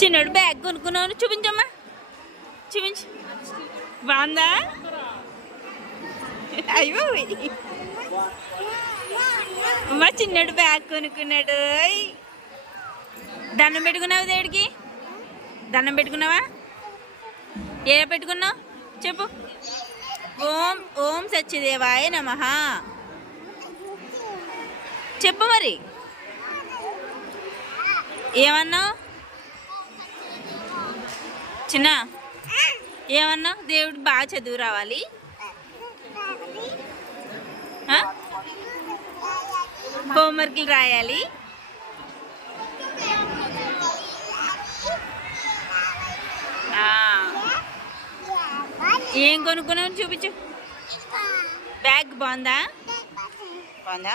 చిన్నోడు బ్యాగ్ కొనుక్కున్నాను, చూపించమ్మా, చూపించు. బాగుందా? అయ్యో మా చిన్నోడు బ్యాగ్ కొనుక్కున్నాడు. దండం పెట్టుకున్నావా దేవుడికి? దండం పెట్టుకున్నావా? ఏ పెట్టుకున్నావు చెప్పు. ఓం ఓం సత్యదేవాయ నమః చెప్పు. మరి ఏమన్నావు చిన్న? ఏమన్నావు? దేవుడు బాగా చదువు రావాలి, హోంవర్క్లు రాయాలి, ఏం కొనుక్కున్నావు చూపించు. బ్యాగ్ బాగుందా? బాగుందా?